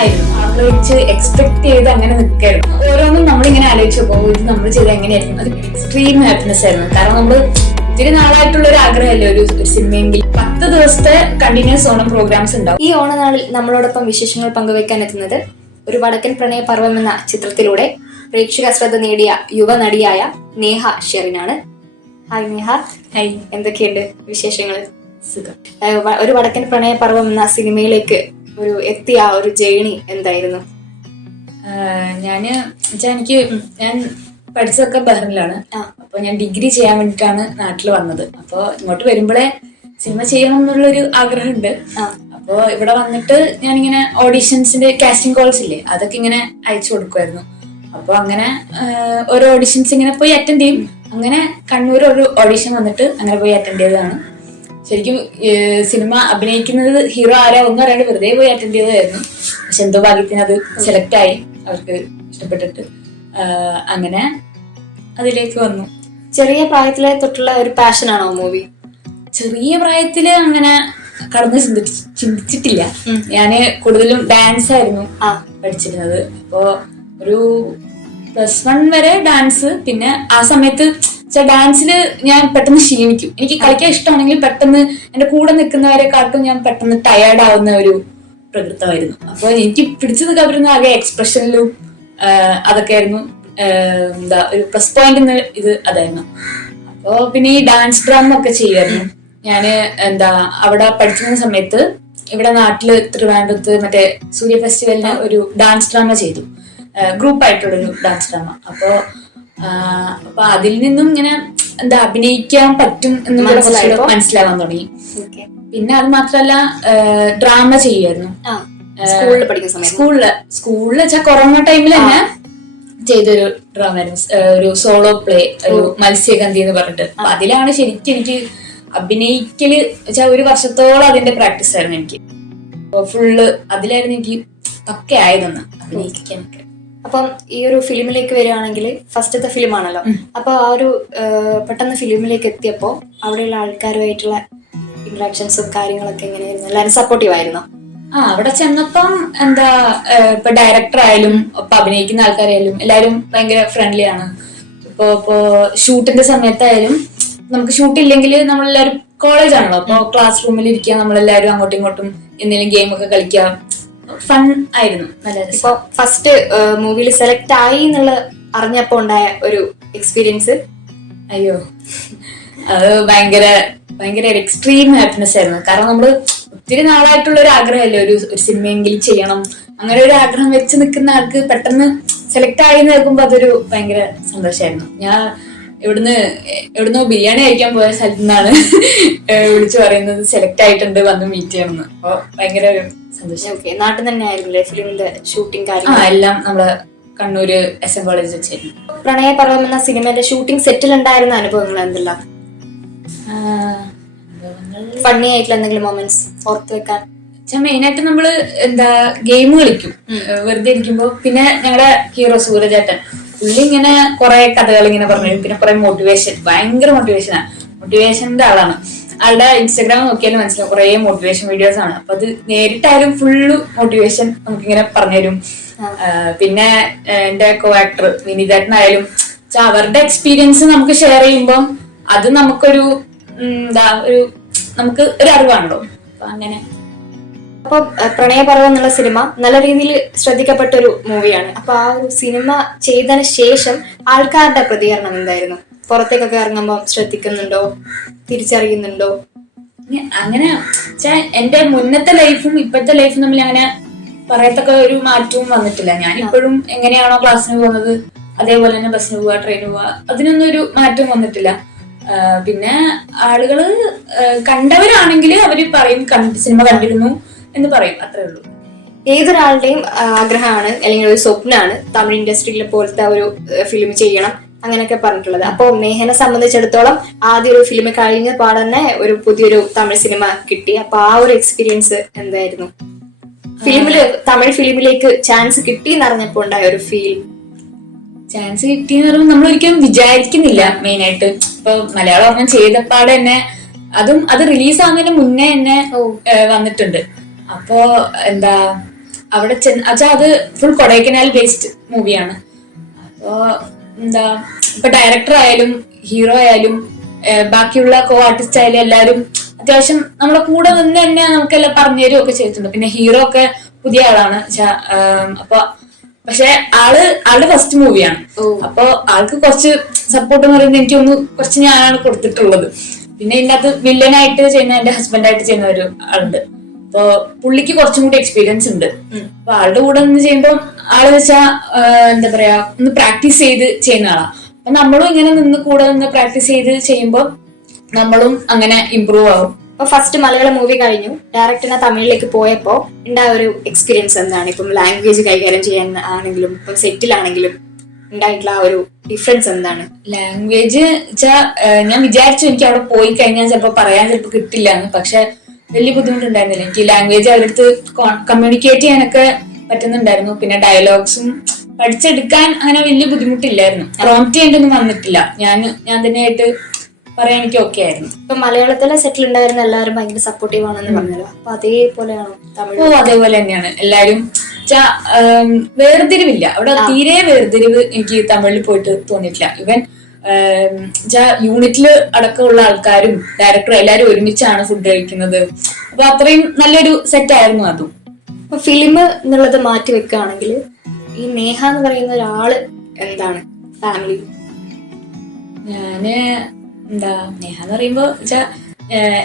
ആയിരുന്നു. ആളുകളെ വെച്ച് എക്സ്പെക്ട് ചെയ്ത് അങ്ങനെ നിൽക്കായിരുന്നു. ഓരോന്നും നമ്മളിങ്ങനെ ആലോചിച്ചു പോകും, ഇത് നമ്മൾ ചെയ്ത് എങ്ങനെയായിരിക്കും. അത് എക്സ്ട്രീം ഹാപ്പിനെസ് ആയിരുന്നു. കാരണം നമ്മൾ ഒത്തിരി നാളായിട്ടുള്ള ഒരു ആഗ്രഹമല്ലേ ഒരു സിനിമയെങ്കിൽ. 10 ദിവസത്തെ കണ്ടിന്യൂസ് ഓണം പ്രോഗ്രാംസ് ഉണ്ടാവും. ഈ ഓണനാളിൽ നമ്മളോടൊപ്പം വിശേഷങ്ങൾ പങ്കുവെക്കാൻ എത്തുന്നത് ഒരു വടക്കൻ പ്രണയ പർവം എന്ന ചിത്രത്തിലൂടെ പ്രേക്ഷക ശ്രദ്ധ നേടിയ യുവ നടിയായ നേഹ ഷെറിനാണ്. ഹായ് നേഹ. ഹായ്, എന്തൊക്കെയുണ്ട് വിശേഷങ്ങൾ? സുഖം. ഒരു വടക്കൻ പ്രണയ പർവം എന്ന സിനിമയിലേക്ക് എത്തിയ ഒരു ജേണി എന്തായിരുന്നു? ഞാൻ പഠിച്ചതൊക്കെ ബഹ്റിനിലാണ്. അപ്പൊ ഞാൻ ഡിഗ്രി ചെയ്യാൻ വേണ്ടിട്ടാണ് നാട്ടിൽ വന്നത്. അപ്പൊ ഇങ്ങോട്ട് വരുമ്പോഴേ സിനിമ ചെയ്യണം എന്നുള്ളൊരു ആഗ്രഹമുണ്ട്. അപ്പൊ ഇവിടെ വന്നിട്ട് ഞാനിങ്ങനെ ഓഡീഷൻസിന്റെ കാസ്റ്റിംഗ് കോൾസ് ഇല്ലേ, അതൊക്കെ ഇങ്ങനെ അയച്ചു കൊടുക്കുമായിരുന്നു. അപ്പൊ അങ്ങനെ ഓരോ ഓഡീഷൻസ് ഇങ്ങനെ പോയി അറ്റൻഡ് ചെയ്യും. അങ്ങനെ കണ്ണൂർ ഒരു ഓഡീഷൻ വന്നിട്ട് അങ്ങനെ പോയി അറ്റൻഡ് ചെയ്തതാണ്. ശരിക്കും സിനിമ അഭിനയിക്കുന്നത് ഹീറോ ആരാ ഒന്നും അറിയാണ്ട് വെറുതെ പോയി അറ്റൻഡ് ചെയ്തതായിരുന്നു. പക്ഷെ എന്തോ ഭാഗ്യത്തിന് അത് സെലക്ട് ആയി, അവർക്ക് ഇഷ്ടപ്പെട്ടിട്ട് അങ്ങനെ അതിലേക്ക് വന്നു. ചെറിയ പ്രായത്തിലെ തൊട്ടുള്ള ഒരു പാഷനാണോ മൂവി? ചെറിയ പ്രായത്തില് അങ്ങനെ കടന്ന് ചിന്തിച്ചിട്ടില്ല. ഞാന് കൂടുതലും ഡാൻസ് ആയിരുന്നു പഠിച്ചിരുന്നത്. അപ്പോ ഒരു +1 വരെ ഡാൻസ്. പിന്നെ ആ സമയത്ത് ഡാൻസിൽ ഞാൻ പെട്ടെന്ന് ക്ഷീണിക്കും. എനിക്ക് കളിക്കാൻ ഇഷ്ടമാണെങ്കിൽ പെട്ടെന്ന് എന്റെ കൂടെ നിൽക്കുന്നവരെ കാട്ടും ഞാൻ പെട്ടെന്ന് ടയേർഡ് ആവുന്ന ഒരു പ്രകൃതമായിരുന്നു. അപ്പൊ എനിക്ക് പിടിച്ചു നിൽക്കാൻ പറ്റുന്ന ആകെ എക്സ്പ്രഷനിലും അതൊക്കെ ആയിരുന്നു. ഒരു പ്ലസ് പോയിന്റ് ഇത് അതായിരുന്നു. അപ്പോ പിന്നെ ഈ ഡാൻസ് ഡ്രാമ ഒക്കെ ചെയ്യുമായിരുന്നു ഞാന്. അവിടെ പഠിക്കുന്ന സമയത്ത് ഇവിടെ നാട്ടില് ട്രിവാൻഡ്രത്ത് മറ്റേ സൂര്യ ഫെസ്റ്റിവലിന് ഒരു ഡാൻസ് ഡ്രാമ ചെയ്തു, ഗ്രൂപ്പായിട്ടുള്ളൊരു ഡാൻസ് ഡ്രാമ. അപ്പൊ അതിൽ നിന്നും ഇങ്ങനെ അഭിനയിക്കാൻ പറ്റും എന്നുള്ള മനസ്സിലാവാൻ തുടങ്ങി. പിന്നെ അത് മാത്രല്ല ഡ്രാമ ചെയ്യുമായിരുന്നു സ്കൂളില് വെച്ചാൽ കൊറോണ ടൈമിൽ തന്നെ ചെയ്തൊരു ഡ്രാമ ആയിരുന്നു. ഒരു സോളോ പ്ലേ, ഒരു മത്സ്യഗന്ധി എന്ന് പറഞ്ഞിട്ട്. അപ്പൊ അതിലാണ് ശരിക്കും എനിക്ക് അഭിനയിക്കല് വെച്ചാൽ 1 വർഷത്തോളം അതിന്റെ പ്രാക്ടീസ് ആയിരുന്നു എനിക്ക്. ഫുള്ള് അതിലായിരുന്നു എനിക്ക് പക്ക ആയതെന്ന് അഭിനയിക്കാനൊക്കെ. അപ്പം ഈ ഒരു ഫിലിമിലേക്ക് വരികയാണെങ്കിൽ ഫസ്റ്റത്തെ ഫിലിം ആണല്ലോ. അപ്പൊ ആ ഒരു പെട്ടെന്ന് ഫിലിമിലേക്ക് എത്തിയപ്പോ അവിടെയുള്ള ആൾക്കാരുമായിട്ടുള്ള ഇന്ററാക്ഷൻസും കാര്യങ്ങളൊക്കെ എങ്ങനെയായിരുന്നു? എല്ലാവരും സപ്പോർട്ടീവ് ആയിരുന്നോ? അവിടെ ചെന്നപ്പം ഇപ്പൊ ഡയറക്ടർ ആയാലും ഇപ്പൊ അഭിനയിക്കുന്ന ആൾക്കാരായാലും എല്ലാരും ഭയങ്കര ഫ്രണ്ട്ലി ആണ്. ഇപ്പൊ ഷൂട്ടിന്റെ സമയത്തായാലും നമുക്ക് ഷൂട്ട് ഇല്ലെങ്കിൽ നമ്മളെല്ലാരും കോളേജ് ആണല്ലോ, അപ്പൊ ക്ലാസ് റൂമിൽ ഇരിക്കുക, നമ്മളെല്ലാരും അങ്ങോട്ടും ഇങ്ങോട്ടും എന്തെങ്കിലും ഗെയിം ഒക്കെ കളിക്കുക. ഫൺ ആയിരുന്നു. ഇപ്പൊ ഫസ്റ്റ് മൂവിയിൽ സെലക്ട് ആയി എന്നുള്ള അറിഞ്ഞപ്പോ ഉണ്ടായ ഒരു എക്സ്പീരിയൻസ്? അയ്യോ, അത് ഭയങ്കര എക്സ്ട്രീം ഹാപ്പിനെസ് ആയിരുന്നു. കാരണം നമ്മള് ഒത്തിരി നാളായിട്ടുള്ള ഒരു ആഗ്രഹമല്ലേ ഒരു സിനിമയെങ്കിലും ചെയ്യണം. അങ്ങനെ ഒരു ആഗ്രഹം വെച്ച് നിൽക്കുന്ന ആൾക്ക് പെട്ടെന്ന് സെലക്ട് ആയി നിൽക്കുമ്പോ അതൊരു ഭയങ്കര സന്തോഷമായിരുന്നു. ഞാൻ എവിടുന്നോ ബിരിയാണി കഴിക്കാൻ പോയ സ്ഥലത്തു നിന്നാണ് വിളിച്ചു പറയുന്നത് സെലക്ട് ആയിട്ടുണ്ട്, വന്ന് മീറ്റ് ചെയ്യണമെന്ന്. അപ്പൊ ഭയങ്കര ഒരു സന്തോഷം. നാട്ടിൽ തന്നെ ആയിരുന്നില്ലേ ഫിലിമിന്റെ ഷൂട്ടിംഗ് കാര്യം? എല്ലാം നമ്മള് കണ്ണൂര് SM കോളേജിൽ വെച്ചായിരുന്നു. പ്രണയപർവം എന്ന സിനിമയുടെ ഷൂട്ടിംഗ് സെറ്റിൽ ഉണ്ടായിരുന്ന അനുഭവങ്ങൾ എന്തെല്ലാം? ഫണ്ണി ആയിട്ടുള്ള എന്തെങ്കിലും മൊമെന്റ്സ് ഓർത്ത് വെക്കാൻ? മെയിൻ ആയിട്ട് നമ്മള് ഗെയിം കളിക്കും വെറുതെ ഇരിക്കുമ്പോ. പിന്നെ ഞങ്ങളുടെ ഹീറോ സൂരജേട്ടൻ പുള്ളി ഇങ്ങനെ കുറെ കഥകൾ ഇങ്ങനെ പറഞ്ഞു. പിന്നെ കുറെ മോട്ടിവേഷൻ, ഭയങ്കര മോട്ടിവേഷന്റെ ആളാണ്. ആളുടെ ഇൻസ്റ്റാഗ്രാം നോക്കിയാലും മനസ്സിലാവും കുറെ മോട്ടിവേഷൻ വീഡിയോസ് ആണ്. അപ്പൊ അത് നേരിട്ടായാലും ഫുള്ള് മോട്ടിവേഷൻ നമുക്കിങ്ങനെ പറഞ്ഞുതരും. പിന്നെ എന്റെ കോ ആക്ടർ വിനീതേട്ടനായാലും അവരുടെ എക്സ്പീരിയൻസ് നമുക്ക് ഷെയർ ചെയ്യുമ്പോൾ അത് നമുക്കൊരു നമുക്ക് ഒരു അറിവാണല്ലോ. അപ്പൊ അങ്ങനെ. അപ്പൊ പ്രണയപർവം എന്നുള്ള സിനിമ നല്ല രീതിയിൽ ശ്രദ്ധിക്കപ്പെട്ട ഒരു മൂവിയാണ്. അപ്പൊ ആ ഒരു സിനിമ ചെയ്തതിന് ശേഷം ആൾക്കാരുടെ പ്രതികരണം എന്തായിരുന്നു? പുറത്തേക്കൊക്കെ ഇറങ്ങുമ്പോ ശ്രദ്ധിക്കുന്നുണ്ടോ, തിരിച്ചറിയുന്നുണ്ടോ? അങ്ങനെ എന്റെ മുന്നത്തെ ലൈഫും ഇപ്പോഴത്തെ ലൈഫും തമ്മിൽ അങ്ങനെ പറയത്തക്ക ഒരു മാറ്റവും വന്നിട്ടില്ല. ഞാനിപ്പോഴും എങ്ങനെയാണോ ക്ലാസ്സിന് പോകുന്നത് അതേപോലെ തന്നെ ബസ്സിന് പോവാ, ട്രെയിന് പോവാ, അതിനൊന്നും ഒരു മാറ്റവും വന്നിട്ടില്ല. പിന്നെ ആളുകള് കണ്ടവരാണെങ്കിൽ അവര് പറയും സിനിമ കണ്ടിരുന്നു എന്ന് പറയും, അത്രേ ഉള്ളൂ. ഏതൊരാളുടെയും ആഗ്രഹമാണ് അല്ലെങ്കിൽ ഒരു സ്വപ്നമാണ് തമിഴ് ഇൻഡസ്ട്രിയിലെ പോലത്തെ ഒരു ഫിലിം ചെയ്യണം അങ്ങനെയൊക്കെ പറഞ്ഞിട്ടുള്ളത്. അപ്പൊ നേഹനെ സംബന്ധിച്ചിടത്തോളം ആദ്യം ഒരു ഫിലിം കഴിഞ്ഞ പാടന്നെ ഒരു പുതിയൊരു തമിഴ് സിനിമ കിട്ടി. അപ്പൊ ആ ഒരു എക്സ്പീരിയൻസ് എന്തായിരുന്നു? തമിഴ് ഫിലിമിലേക്ക് ചാൻസ് കിട്ടി എന്നറിഞ്ഞപ്പോ ഉണ്ടായ ഒരു ഫീൽ? ചാൻസ് കിട്ടിയെന്ന് പറയുമ്പോൾ നമ്മൾ ഒരിക്കലും വിചാരിക്കുന്നില്ല. മെയിൻ ആയിട്ട് ഇപ്പൊ മലയാളം ഒരെണ്ണം ചെയ്തപ്പാടെ തന്നെ അത് റിലീസ് ആവുന്നതിന് മുന്നേ തന്നെ വന്നിട്ടുണ്ട്. അപ്പോ അവിടെ അത് ഫുൾ കൊടൈക്കനാൽ ബേസ്ഡ് മൂവിയാണ്. അപ്പോ എന്താ ഇപ്പൊ ഡയറക്ടർ ആയാലും ഹീറോ ആയാലും ബാക്കിയുള്ള കോ ആർട്ടിസ്റ്റ് ആയാലും എല്ലാരും അത്യാവശ്യം നമ്മളെ കൂടെ നിന്ന് തന്നെ നമുക്കെല്ലാം പറഞ്ഞു തരുമൊക്കെ ചെയ്തിട്ടുണ്ട്. പിന്നെ ഹീറോ ഒക്കെ പുതിയ ആളാണ്. അപ്പൊ പക്ഷെ ആളുടെ ഫസ്റ്റ് മൂവിയാണ്. അപ്പൊ ആൾക്ക് കുറച്ച് സപ്പോർട്ട് എന്ന് പറയുന്നത് എനിക്കൊന്ന് കുറച്ച് ഞാനാണ് കൊടുത്തിട്ടുള്ളത്. പിന്നെ ഇതിനകത്ത് വില്ലനായിട്ട് ചെയ്യുന്ന എന്റെ ഹസ്ബൻഡായിട്ട് ചെയ്യുന്ന ഒരു ആളുണ്ട്. അപ്പൊ പുള്ളിക്ക് കുറച്ചും കൂടി എക്സ്പീരിയൻസ് ഉണ്ട്. അപ്പൊ ആളുടെ കൂടെ നിന്ന് ചെയ്യുമ്പോൾ ആള് വെച്ചാ എന്താ പറയാ ഒന്ന് പ്രാക്ടീസ് ചെയ്ത് ചെയ്യുന്ന ആളാ. അപ്പൊ നമ്മളും ഇങ്ങനെ നിന്ന് കൂടെ നിന്ന് പ്രാക്ടീസ് ചെയ്ത് ചെയ്യുമ്പോൾ നമ്മളും അങ്ങനെ ഇമ്പ്രൂവ് ആവും. അപ്പൊ ഫസ്റ്റ് മലയാളം മൂവി കഴിഞ്ഞു, ഡയറക്ടറിനെ തമിഴിലേക്ക് പോയപ്പോ ഉണ്ടായ ഒരു എക്സ്പീരിയൻസ് എന്താണ്? ഇപ്പം ലാംഗ്വേജ് കൈകാര്യം ചെയ്യാൻ ആണെങ്കിലും ഇപ്പം സെറ്റിലാണെങ്കിലും ഉണ്ടായിട്ടുള്ള ആ ഒരു ഡിഫറൻസ് എന്താണ്? ലാംഗ്വേജ് വെച്ചാ ഞാൻ വിചാരിച്ചു എനിക്ക് അവിടെ പോയി കഴിഞ്ഞാൽ ചിലപ്പോ പറയാൻ ചിലപ്പോ കിട്ടില്ല എന്ന്. പക്ഷെ വലിയ ബുദ്ധിമുട്ടുണ്ടായിരുന്നില്ല. എനിക്ക് ലാംഗ്വേജ് അവരുടെ അടുത്ത് കമ്മ്യൂണിക്കേറ്റ് ചെയ്യാനൊക്കെ പറ്റുന്നുണ്ടായിരുന്നു. പിന്നെ ഡയലോഗ്സും പഠിച്ചെടുക്കാൻ അങ്ങനെ വലിയ ബുദ്ധിമുട്ടില്ലായിരുന്നു. പ്രോംപ്റ്റ് ചെയ്യേണ്ടൊന്നും വന്നിട്ടില്ല. ഞാൻ തന്നെയായിട്ട് പറയാൻ എനിക്ക് ഓക്കെ ആയിരുന്നു. ഇപ്പൊ മലയാളത്തിലെ സെറ്റിൽ ഉണ്ടായിരുന്ന എല്ലാവരും ഭയങ്കര സപ്പോർട്ടീവ് ആണെന്ന് പറഞ്ഞല്ലോ. അപ്പൊ അതേപോലെയാണോ തമിഴ്? അതേപോലെ തന്നെയാണ് എല്ലാരും. വേർതിരിവില്ല അവിടെ, തീരെ വേർതിരിവ് എനിക്ക് തമിഴിൽ പോയിട്ട് തോന്നിയിട്ടില്ല. ഇവൻ യൂണിറ്റില് അടക്കമുള്ള ആൾക്കാരും ഡയറക്ടറും എല്ലാരും ഒരുമിച്ചാണ് ഫുഡ് കഴിക്കുന്നത്. അപ്പൊ അത്രയും നല്ലൊരു സെറ്റ് ആയിരുന്നു അതും. അപ്പൊ ഫിലിം എന്നുള്ളത് മാറ്റി വെക്കുകയാണെങ്കിൽ ഈ നേഹ എന്ന് പറയുന്ന ഒരാള് എന്താണ് ഫാമിലി? ഞാന് എന്താ നേഹ എന്ന് പറയുമ്പോ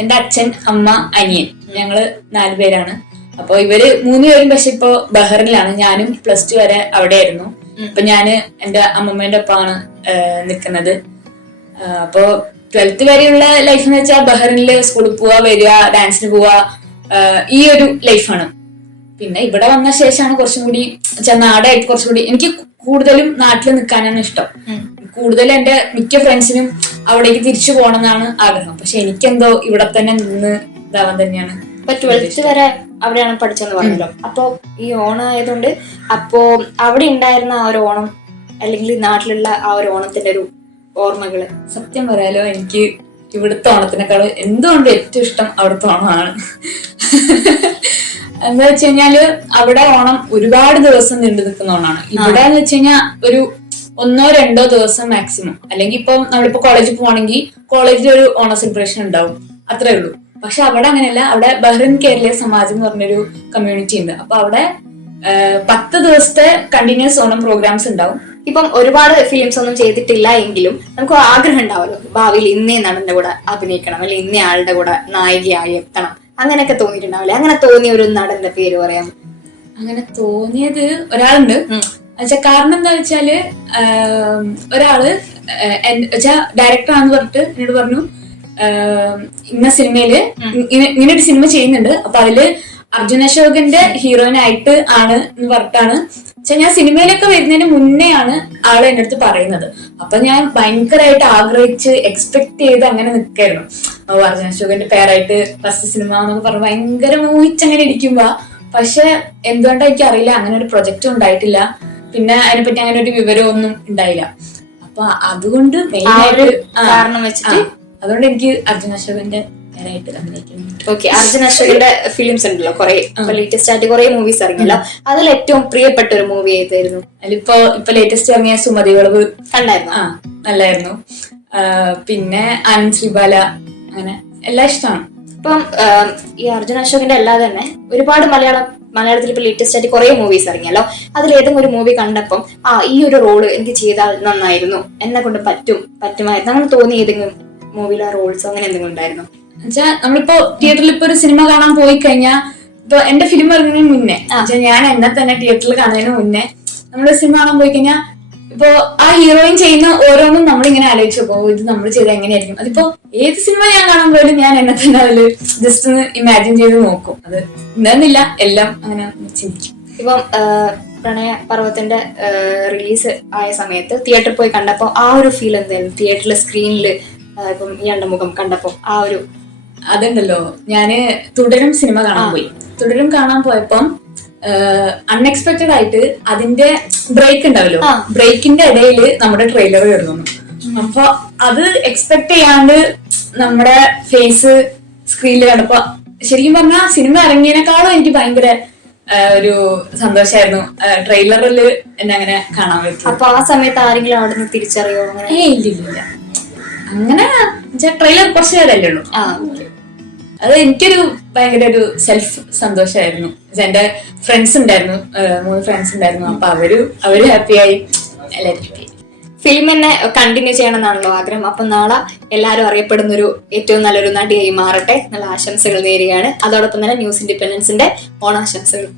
എന്റെ അച്ഛൻ, അമ്മ, അനിയൻ, ഞങ്ങള് 4 പേരാണ്. അപ്പൊ ഇവര് 3 പേരും പക്ഷെ ഇപ്പൊ ബഹ്റിനിലാണ്. ഞാനും +2 വരെ അവിടെയായിരുന്നു. അപ്പൊ ഞാന് എന്റെ അമ്മമ്മേന്റെ ഒപ്പമാണ് നിക്കുന്നത്. അപ്പൊ 12th വരെയുള്ള ലൈഫ് എന്ന് വെച്ചാൽ ബഹ്റിനില് സ്കൂളിൽ പോവാ, വരിക, ഡാൻസിന് പോവാ, ഈ ഒരു ലൈഫാണ്. പിന്നെ ഇവിടെ വന്ന ശേഷമാണ് കുറച്ചും കൂടി നാടായിട്ട് കുറച്ചും കൂടി എനിക്ക് കൂടുതലും നാട്ടിൽ നിൽക്കാനാണ് ഇഷ്ടം. കൂടുതൽ എന്റെ മിക്ക ഫ്രണ്ട്സിനും അവിടേക്ക് തിരിച്ചു പോകണം എന്നാണ് ആഗ്രഹം. പക്ഷെ എനിക്കെന്തോ ഇവിടെ തന്നെ നിന്ന് ഇതാവാൻ തന്നെയാണ്. ഇപ്പൊ 12th വരെ അവിടെയാണ് പഠിച്ചെന്ന് പറഞ്ഞല്ലോ. അപ്പൊ ഈ ഓണം ആയതുകൊണ്ട് അപ്പോ അവിടെ ഉണ്ടായിരുന്ന ആ ഒരു ഓണം അല്ലെങ്കിൽ നാട്ടിലുള്ള ആ ഒരു ഓണത്തിന്റെ ഒരു ഓർമ്മകള്? സത്യം പറയാലോ, എനിക്ക് ഇവിടുത്തെ ഓണത്തിനേക്കാളും എന്തുകൊണ്ട് ഏറ്റവും ഇഷ്ടം അവിടുത്തെ ഓണമാണ്. എന്താ വെച്ച് കഴിഞ്ഞാല് അവിടെ ഓണം ഒരുപാട് ദിവസം നീണ്ടു നിൽക്കുന്ന ഓണാണ്. ഇവിടെ എന്ന് വെച്ച് കഴിഞ്ഞാൽ ഒരു 1-2 ദിവസം മാക്സിമം. അല്ലെങ്കിൽ ഇപ്പൊ നമ്മളിപ്പോ കോളേജിൽ പോവാണെങ്കിൽ കോളേജിൽ ഒരു ഓണ സെലിബ്രേഷൻ ഉണ്ടാവും, അത്രേ ഉള്ളൂ. പക്ഷെ അവിടെ അങ്ങനെയല്ല. അവിടെ ബഹ്റിൻ കേരളീയ സമാജം എന്ന് പറഞ്ഞൊരു കമ്മ്യൂണിറ്റി ഉണ്ട്. അപ്പൊ അവിടെ 10 ദിവസത്തെ കണ്ടിന്യൂസ് ഓണം പ്രോഗ്രാംസ് ഉണ്ടാവും. ഇപ്പം ഒരുപാട് ഫിലിംസ് ഒന്നും ചെയ്തിട്ടില്ല എങ്കിലും നമുക്ക് ആഗ്രഹം ഉണ്ടാവുമല്ലോ, ഭാവിയിൽ ഇന്നേ നടന്റെ കൂടെ അഭിനയിക്കണം, അല്ലെങ്കിൽ ഇന്നേ ആളുടെ കൂടെ നായികയായി എത്തണം, അങ്ങനെയൊക്കെ തോന്നിയിട്ടുണ്ടാവില്ലേ? അങ്ങനെ തോന്നിയ ഒരു നടന്റെ പേര് പറയാം? അങ്ങനെ തോന്നിയത് ഒരാളുണ്ട്. കാരണം എന്താ വെച്ചാല് ഒരാള് ഡയറക്ടർ ആണെന്ന് പറഞ്ഞിട്ട് എന്നോട് പറഞ്ഞു, ഇന്ന സിനിമയില് ഇങ്ങനെ ഒരു സിനിമ ചെയ്യുന്നുണ്ട്, അപ്പൊ അതില് അർജുൻ അശോകന്റെ ഹീറോയിനായിട്ട് ആണ് എന്ന് പറഞ്ഞിട്ടാണ്. ഞാൻ സിനിമയിലൊക്കെ വരുന്നതിന് മുന്നേ ആണ് ആള് എന്റെ അടുത്ത് പറയുന്നത്. അപ്പൊ ഞാൻ ഭയങ്കരമായിട്ട് ആഗ്രഹിച്ച് എക്സ്പെക്ട് ചെയ്ത് അങ്ങനെ നിൽക്കായിരുന്നു. അർജുൻ അശോകന്റെ പേരായിട്ട് ഫസ്റ്റ് സിനിമ എന്നൊക്കെ പറഞ്ഞ് ഭയങ്കര മോഹിച്ചങ്ങനെ ഇരിക്കുമ്പോ, പക്ഷെ എന്തുകൊണ്ടാ എനിക്ക് അറിയില്ല, അങ്ങനെ ഒരു പ്രൊജക്റ്റും ഉണ്ടായിട്ടില്ല. പിന്നെ അതിനെപ്പറ്റി അങ്ങനെ ഒരു വിവരമൊന്നും ഉണ്ടായില്ല. അപ്പൊ അതുകൊണ്ട് കാരണം വെച്ചിട്ട് അതുകൊണ്ട് എനിക്ക് അർജുൻ അശോകന്റെ പേരായിട്ട് അഭിനയിക്കുന്നു. ഓക്കെ, അർജുൻ അശോകന്റെ ഫിലിംസ് ഉണ്ടല്ലോ കുറെ, ലേറ്റസ്റ്റ് ആയിട്ട് കുറെ മൂവീസ് ഇറങ്ങിയല്ലോ. അതിൽ ഏറ്റവും പ്രിയപ്പെട്ട ഒരു മൂവി ഏതായിരുന്നു? അതിലിപ്പോ ലേറ്റസ്റ്റ് ഇറങ്ങിയ സുമതി വളവ് കണ്ടായിരുന്നു. നല്ലായിരുന്നു. പിന്നെ ആനന്ദ് ശ്രീബാല, അങ്ങനെ എല്ലാം ഇഷ്ടമാണ്. ഇപ്പം ഈ അർജുൻ അശോകന്റെ അല്ലാതെ തന്നെ ഒരുപാട് മലയാളത്തിൽ ഇപ്പൊ ലേറ്റസ്റ്റ് ആയിട്ട് കുറെ മൂവീസ് ഇറങ്ങിയല്ലോ. അതിൽ ഏതെങ്കിലും ഒരു മൂവി കണ്ടപ്പം ഈ ഒരു റോള് എനിക്ക് ചെയ്താൽ നന്നായിരുന്നു, എന്നെ കൊണ്ട് പറ്റുമായിരുന്നു അങ്ങനെ തോന്നിയ ഏതെങ്കിലും മൂവിയിലെ റോൾസ് അങ്ങനെ എന്തെങ്കിലും ഉണ്ടായിരുന്നു? എന്നുവെച്ചാൽ നമ്മളിപ്പോ തിയേറ്ററിൽ ഇപ്പൊ ഒരു സിനിമ കാണാൻ പോയി കഴിഞ്ഞാൽ, ഇപ്പൊ എന്റെ ഫിലിം ഇറങ്ങുന്നതിന് മുന്നേ ഞാൻ എന്നെ തന്നെ തിയേറ്ററിൽ കാണുന്നതിന് മുന്നേ നമ്മള് സിനിമ കാണാൻ പോയി കഴിഞ്ഞാൽ ഇപ്പൊ ആ ഹീറോയിൻ ചെയ്യുന്ന ഓരോന്നും നമ്മളിങ്ങനെ ആലോചിച്ചു പോകും, ഇത് നമ്മൾ ചെയ്താൽ എങ്ങനെയായിരിക്കും. അതിപ്പോ ഏത് സിനിമ ഞാൻ കാണാൻ പോയാലും ഞാൻ എന്നെ തന്നെ അതില് ജസ്റ്റ് ഒന്ന് ഇമാജിൻ ചെയ്ത് നോക്കും. അത് ഇന്നെന്നില്ല, എല്ലാം അങ്ങനെ ചിന്തിക്കും. ഇപ്പം പ്രണയ പർവ്വത്തിന്റെ റിലീസ് ആയ സമയത്ത് തിയേറ്ററിൽ പോയി കണ്ടപ്പോ ആ ഒരു ഫീൽ എന്തായിരുന്നു? തിയേറ്ററിലെ സ്ക്രീനില് ഇപ്പം ഇയാളുടെ മുഖം കണ്ടപ്പോ ആ ഒരു അതുണ്ടല്ലോ. ഞാന് തുടരും സിനിമ കാണാൻ പോയി. തുടരും കാണാൻ പോയപ്പം അൺഎക്സ്പെക്ടഡ് ആയിട്ട് അതിന്റെ ബ്രേക്ക് ഉണ്ടാവല്ലോ, ബ്രേക്കിന്റെ ഇടയിൽ നമ്മുടെ ട്രെയിലർ വരുന്നു. അപ്പൊ അത് എക്സ്പെക്ട് ചെയ്യാണ്ട് നമ്മുടെ ഫേസ് സ്ക്രീനിൽ കണ്ടപ്പോ ശരിക്കും പറഞ്ഞാൽ സിനിമ ഇറങ്ങിയതിനേക്കാളും എനിക്ക് ഭയങ്കര ഒരു സന്തോഷമായിരുന്നു. ട്രെയിലറിൽ എന്നെ അങ്ങനെ കാണാൻ പറ്റും. അപ്പൊ ആ സമയത്ത് ആരെങ്കിലും അവിടെ നിന്ന് തിരിച്ചറിയോ അങ്ങനെ? ഇല്ല അങ്ങനെ ട്രെയിലർ കുറച്ച് നേരമല്ലേ ഉള്ളൂ. അത് എനിക്കൊരു ഭയങ്കര ഒരു സെൽഫ് സന്തോഷമായിരുന്നു. എന്റെ ഫ്രണ്ട്സ് ഉണ്ടായിരുന്നു, 3 ഫ്രണ്ട്സ് ഉണ്ടായിരുന്നു. അപ്പൊ അവര് ഹാപ്പിയായി, എല്ലാവരും ഹാപ്പി. ഫിലിം തന്നെ കണ്ടിന്യൂ ചെയ്യണം എന്നാണല്ലോ ആഗ്രഹം. അപ്പൊ നാളെ എല്ലാവരും അറിയപ്പെടുന്ന ഒരു ഏറ്റവും നല്ലൊരു നടിയായി മാറട്ടെ, നല്ല ആശംസകൾ നേരുകയാണ്. അതോടൊപ്പം തന്നെ ന്യൂസ് ഇൻഡിപെൻഡൻസിന്റെ ഓണാശംസകൾ.